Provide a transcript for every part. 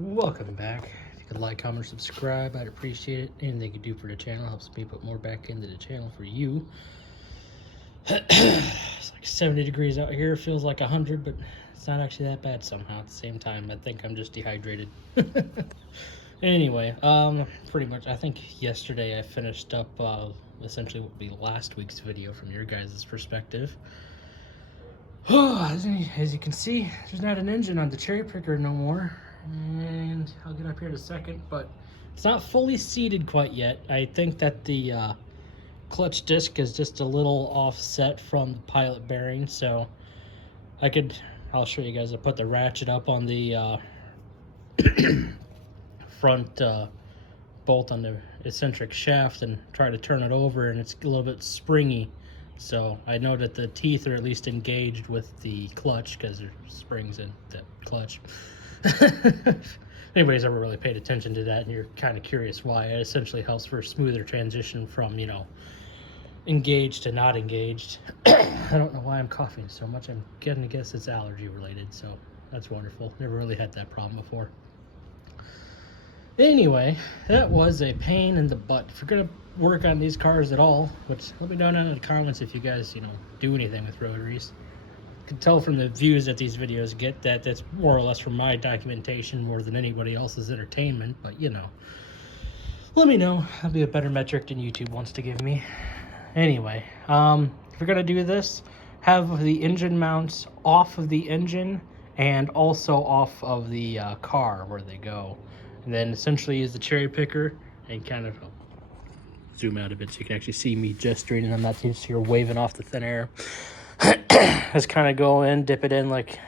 Welcome back. If you could like, comment, subscribe, I'd appreciate it. Anything you could do for the channel helps me put more back into the channel for you. It's like 70 degrees out here. Feels like 100, but it's not actually that bad somehow. At the same time, I think I'm just dehydrated. Anyway, pretty much, I think yesterday I finished up essentially what would be last week's video from your guys' perspective. As you can see, there's not an engine on the cherry picker no more. And I'll get up here in a second, but it's not fully seated quite yet. I think that the clutch disc is just a little offset from the pilot bearing, so I'll show you guys. I put the ratchet up on the front bolt on the eccentric shaft and try to turn it over, and it's a little bit springy. So I know that the teeth are at least engaged with the clutch because there's springs in that clutch. If anybody's ever really paid attention to that and you're kind of curious why, it essentially helps for a smoother transition from, engaged to not engaged. I don't know why I'm coughing so much. I'm getting to guess it's allergy related, so that's wonderful. Never really had that problem before. Anyway, that was a pain in the butt. If you're gonna work on these cars at all, which let me know down in the comments if you guys, do anything with rotaries. Can tell from the views that these videos get that that's more or less from my documentation more than anybody else's entertainment, but let me know. That'll be a better metric than YouTube wants to give me. Anyway, if you're gonna do this, have the engine mounts off of the engine and also off of the car where they go, and then essentially use the cherry picker and kind of zoom out a bit so you can actually see me gesturing. I'm not used to your waving off the thin air. Just kind of go in, dip it in like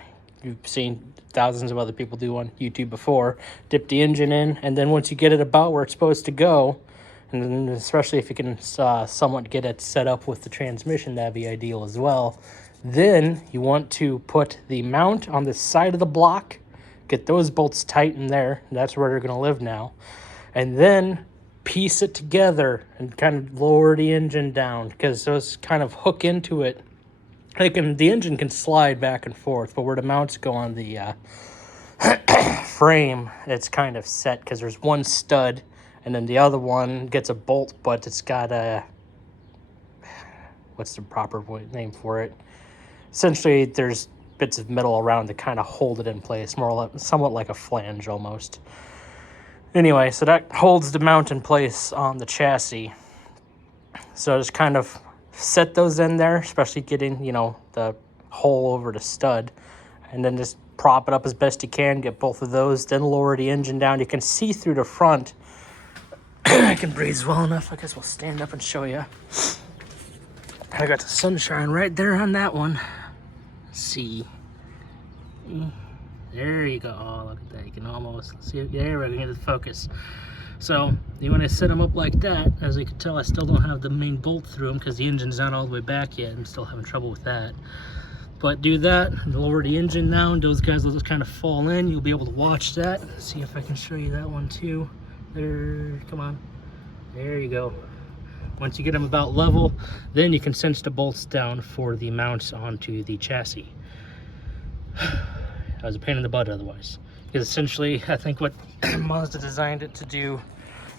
you've seen thousands of other people do on YouTube before. Dip the engine in, and then once you get it about where it's supposed to go, and then especially if you can somewhat get it set up with the transmission, that'd be ideal as well. Then you want to put the mount on the side of the block, get those bolts tight in there. That's where they're going to live now. And then piece it together and kind of lower the engine down, because those kind of hook into it. The engine can slide back and forth, but where the mounts go on the frame, it's kind of set because there's one stud, and then the other one gets a bolt, but it's got a, what's the proper name for it? Essentially, there's bits of metal around to kind of hold it in place, somewhat like a flange almost. Anyway, so that holds the mount in place on the chassis. So just kind of set those in there, especially getting, the hole over the stud, and then just prop it up as best you can, get both of those, then lower the engine down. You can see through the front. I can breathe well enough. I guess we'll stand up and show you. I got the sunshine right there on that one. Let's see. There you go. Oh, look at that. You can almost see it. There we go. Get the focus. So you want to set them up like that. As you can tell, I still don't have the main bolt through them because the engine's not all the way back yet. I'm still having trouble with that. But do that, lower the engine down. Those guys will just kind of fall in. You'll be able to watch that. See if I can show you that one too. There, come on. There you go. Once you get them about level, then you can cinch the bolts down for the mounts onto the chassis. That was a pain in the butt otherwise. Because essentially, I think what Mazda designed it to do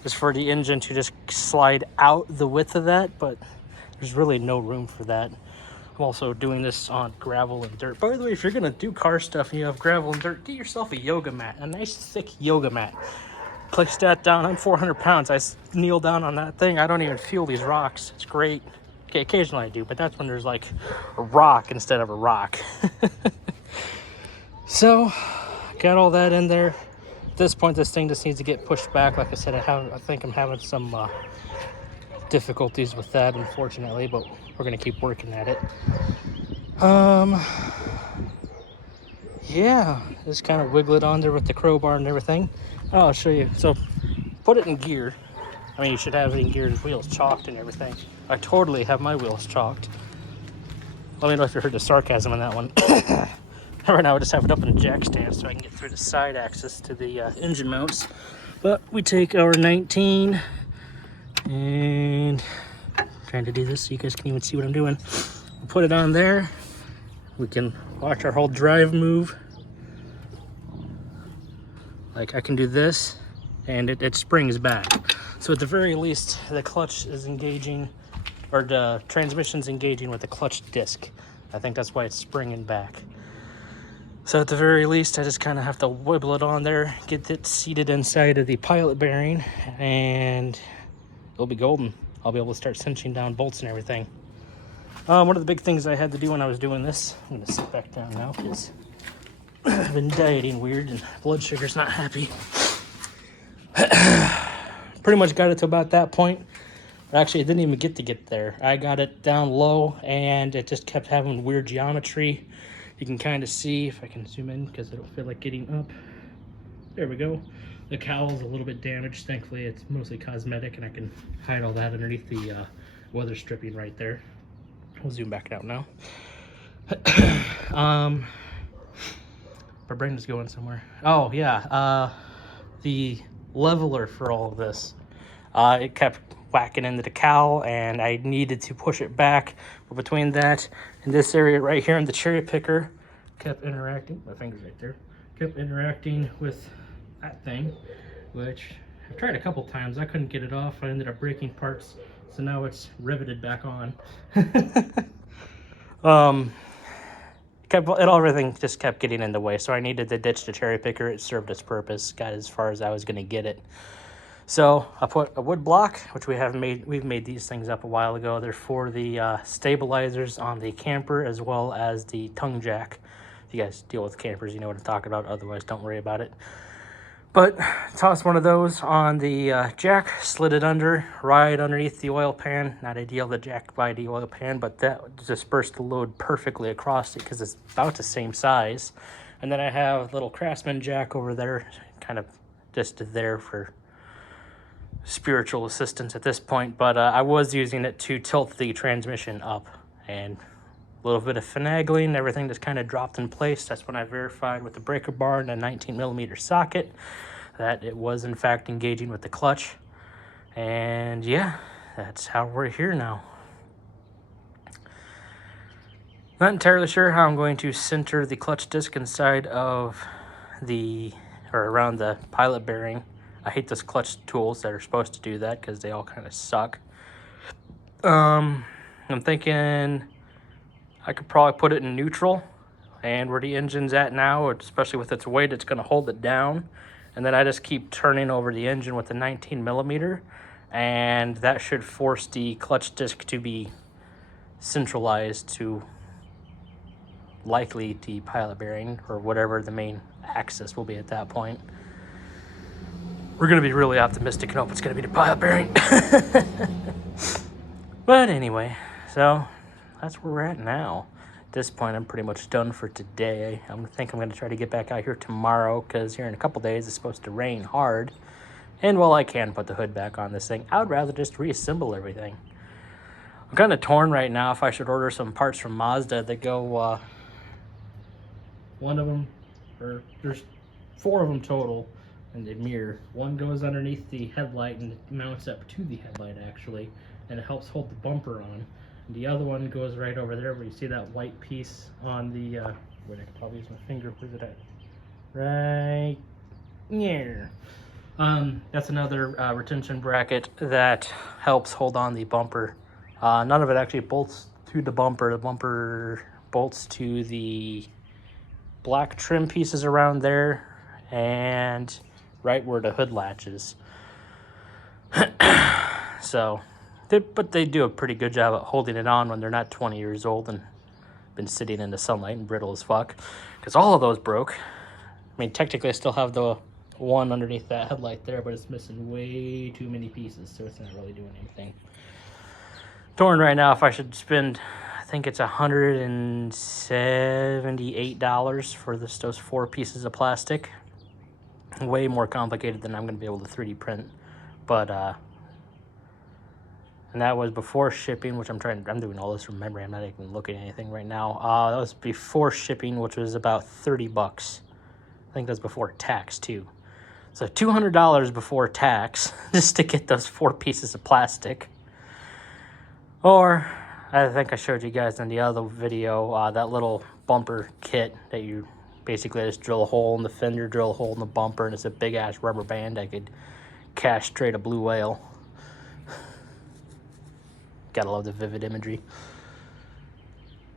is for the engine to just slide out the width of that, but there's really no room for that. I'm also doing this on gravel and dirt. By the way, if you're gonna do car stuff and you have gravel and dirt, get yourself a yoga mat, a nice thick yoga mat. Place that down. I'm 400 pounds. I kneel down on that thing. I don't even feel these rocks. It's great. Okay, occasionally I do, but that's when there's like a rock instead of a rock. So, got all that in there. At this point, this thing just needs to get pushed back. Like I said, I think I'm having some difficulties with that, unfortunately, but we're gonna keep working at it. Yeah, just kind of wiggle it on there with the crowbar and everything. I'll show you. So, put it in gear. I mean, you should have it in gear, wheels chalked and everything. I totally have my wheels chalked. Let me know if you heard the sarcasm on that one. Right now I just have it up in a jack stand so I can get through the side axis to the engine mounts. But we take our 19 and I'm trying to do this so you guys can even see what I'm doing. We'll put it on there. We can watch our whole drive move. Like I can do this and it springs back. So at the very least, the clutch is engaging, or the transmission's engaging with the clutch disc. I think that's why it's springing back. So at the very least, I just kind of have to wibble it on there, get it seated inside of the pilot bearing, and it'll be golden. I'll be able to start cinching down bolts and everything. One of the big things I had to do when I was doing this, I'm gonna sit back down now because I've been dieting weird and blood sugar's not happy. Pretty much got it to about that point. But actually, it didn't even get there. I got it down low and it just kept having weird geometry. You can kind of see, if I can zoom in because I don't feel like getting up. There we go. The cowl's a little bit damaged. Thankfully, it's mostly cosmetic and I can hide all that underneath the weather stripping right there. We'll zoom back out now. My brain is going somewhere. Oh, yeah. The leveler for all of this. It kept whacking into the cowl and I needed to push it back. But between that and this area right here and the cherry picker kept interacting, my finger's right there, kept interacting with that thing, which I've tried a couple times. I couldn't get it off. I ended up breaking parts, so now it's riveted back on. Everything just kept getting in the way, so I needed to ditch the cherry picker. It served its purpose, got as far as I was going to get it. So I put a wood block, which we've made these things up a while ago. They're for the stabilizers on the camper as well as the tongue jack. If you guys deal with campers, you know what I'm talking about. Otherwise, don't worry about it. But toss one of those on the jack, slid it under, right underneath the oil pan. Not ideal, the jack by the oil pan, but that dispersed the load perfectly across it because it's about the same size. And then I have a little Craftsman jack over there, kind of just there for spiritual assistance at this point. But I was using it to tilt the transmission up, and a little bit of finagling, everything just kind of dropped in place. That's when I verified with the breaker bar and a 19mm socket that it was in fact engaging with the clutch. And yeah, that's how we're here now. Not entirely sure how I'm going to center the clutch disc inside of around the pilot bearing. I hate those clutch tools that are supposed to do that because they all kind of suck. I'm thinking I could probably put it in neutral, and where the engine's at now, especially with its weight, it's going to hold it down. And then I just keep turning over the engine with the 19mm, and that should force the clutch disc to be centralized to likely the pilot bearing or whatever the main axis will be at that point. We're going to be really optimistic and hope it's going to be the pilot bearing. But anyway, so that's where we're at now. At this point, I'm pretty much done for today. I think I'm going to try to get back out here tomorrow because here in a couple days it's supposed to rain hard. And while I can put the hood back on this thing, I would rather just reassemble everything. I'm kind of torn right now if I should order some parts from Mazda that go, one of them, or there's 4 of them total, and the mirror. One goes underneath the headlight and it mounts up to the headlight actually, and it helps hold the bumper on. And the other one goes right over there where you see that white piece on the, wait, I can probably use my finger, where's it at? Right here. That's another retention bracket that helps hold on the bumper. None of it actually bolts to the bumper. The bumper bolts to the black trim pieces around there and right where the hood latches. So, but they do a pretty good job at holding it on when they're not 20 years old and been sitting in the sunlight and brittle as fuck. Because all of those broke. I mean, technically I still have the one underneath that headlight there, but it's missing way too many pieces, so it's not really doing anything. Torn right now if I should spend, I think it's $178 for those 4 pieces of plastic. Way more complicated than I'm going to be able to 3D print. But, and that was before shipping, which I'm doing all this from memory. I'm not even looking at anything right now. That was before shipping, which was about 30 bucks. I think that's before tax too. So $200 before tax just to get those 4 pieces of plastic. Or, I think I showed you guys in the other video, that little bumper kit that you Basically, I just drill a hole in the fender, drill a hole in the bumper, and it's a big-ass rubber band I could castrate a blue whale. Gotta love the vivid imagery.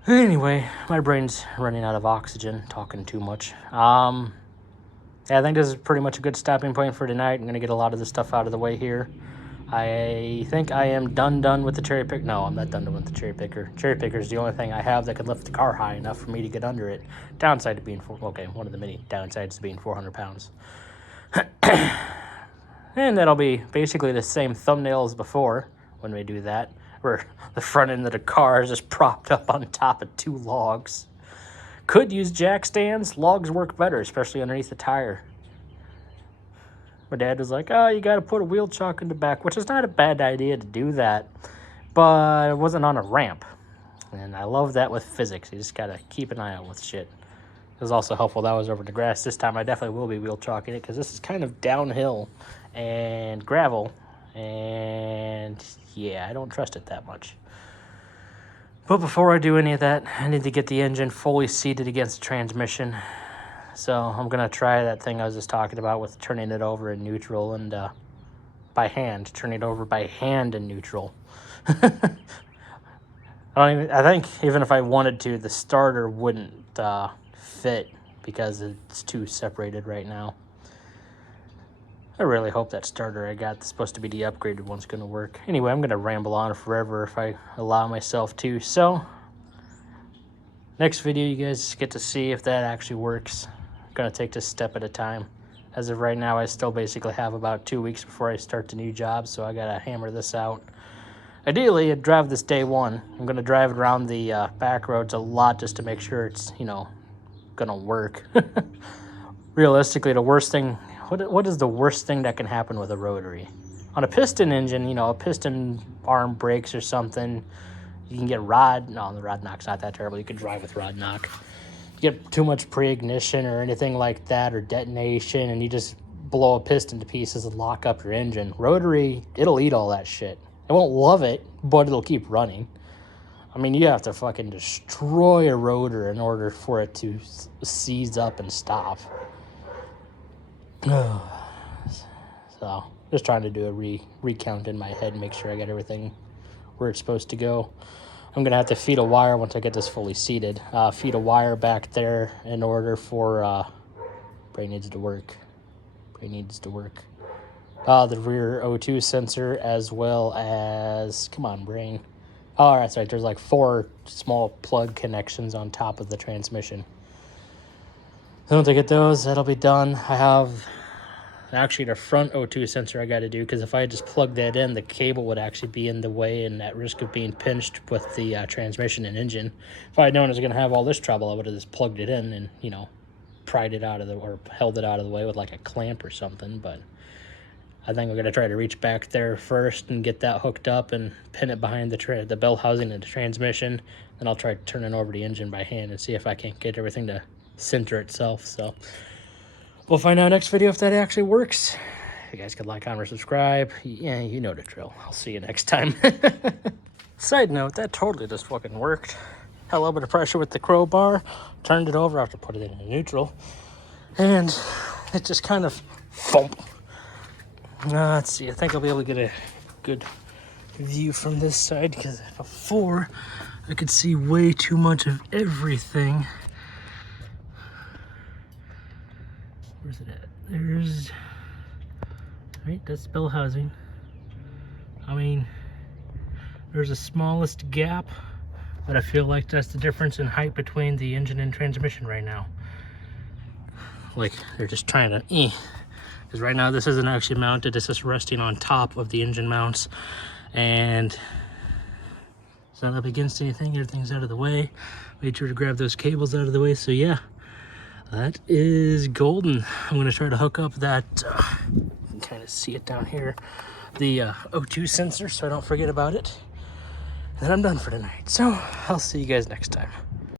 Anyway, my brain's running out of oxygen, talking too much. Yeah, I think this is pretty much a good stopping point for tonight. I'm going to get a lot of this stuff out of the way here. I think I am done with the cherry picker. No, I'm not done with the cherry picker. Cherry picker is the only thing I have that could lift the car high enough for me to get under it. Downside to being, okay, one of the many downsides to being 400 pounds. And that'll be basically the same thumbnail as before when we do that, where the front end of the car is just propped up on top of 2 logs. Could use jack stands. Logs work better, especially underneath the tire. My dad was like, oh, you got to put a wheel chuck in the back, which is not a bad idea to do that, but it wasn't on a ramp. And I love that with physics. You just got to keep an eye out with shit. It was also helpful that I was over the grass. This time I definitely will be wheel chalking it because this is kind of downhill and gravel. And yeah, I don't trust it that much. But before I do any of that, I need to get the engine fully seated against the transmission. So I'm going to try that thing I was just talking about with turning it over in neutral and by hand. Turning it over by hand in neutral. I think even if I wanted to, the starter wouldn't fit because it's too separated right now. I really hope that starter I got that's supposed to be the upgraded one's going to work. Anyway, I'm going to ramble on forever if I allow myself to. So, next video you guys get to see if that actually works. I'm going to take this step at a time. As of right now, I still basically have about 2 weeks before I start the new job, so I got to hammer this out. Ideally, I'd drive this day one. I'm going to drive it around the back roads a lot just to make sure it's, you know, going to work. Realistically, the worst thing... What is the worst thing that can happen with a rotary? On a piston engine, you know, a piston arm breaks or something, you can get rod... No, the rod knock's not that terrible. You can drive with rod knock. You get too much pre-ignition or anything like that, or detonation, and you just blow a piston to pieces and lock up your engine. Rotary, it'll eat all that shit. It won't love it, but it'll keep running. I mean, you have to fucking destroy a rotor in order for it to seize up and stop. So, just trying to do a recount in my head and make sure I got everything where it's supposed to go. I'm going to have to feed a wire once I get this fully seated. Feed a wire back there in order for... brain needs to work. Brain needs to work. The rear O2 sensor as well as... Come on, brain. Oh, that's right. There's like 4 small plug connections on top of the transmission. Once I get those, that'll be done. I have actually the front O2 sensor I got to do, because if I just plug that in, the cable would actually be in the way and at risk of being pinched with the transmission and engine. If I had known I was going to have all this trouble, I would have just plugged it in and, you know, pried it out of the, or held it out of the way with like a clamp or something. But I think we're going to try to reach back there first and get that hooked up and pin it behind the bell housing of the transmission. Then I'll try to turn it over the engine by hand and see if I can't get everything to center itself. So we'll find out next video if that actually works. You guys can like, comment, or subscribe. Yeah, you know the drill. I'll see you next time. Side note, that totally just fucking worked. Had a little bit of pressure with the crowbar, turned it over after putting it in neutral, and it just kind of thump. Let's see, I think I'll be able to get a good view from this side, because before I could see way too much of everything. Where's it at? There's... Right, that's bell housing. I mean, there's the smallest gap, but I feel like that's the difference in height between the engine and transmission right now. Like, they're just trying to... Because right now this isn't actually mounted, it's just resting on top of the engine mounts. And it's not up against anything, everything's out of the way. Made sure to grab those cables out of the way, so yeah. That is golden. I'm going to try to hook up that, you can kind of see it down here, the O2 sensor, so I don't forget about it. And then I'm done for tonight. So I'll see you guys next time.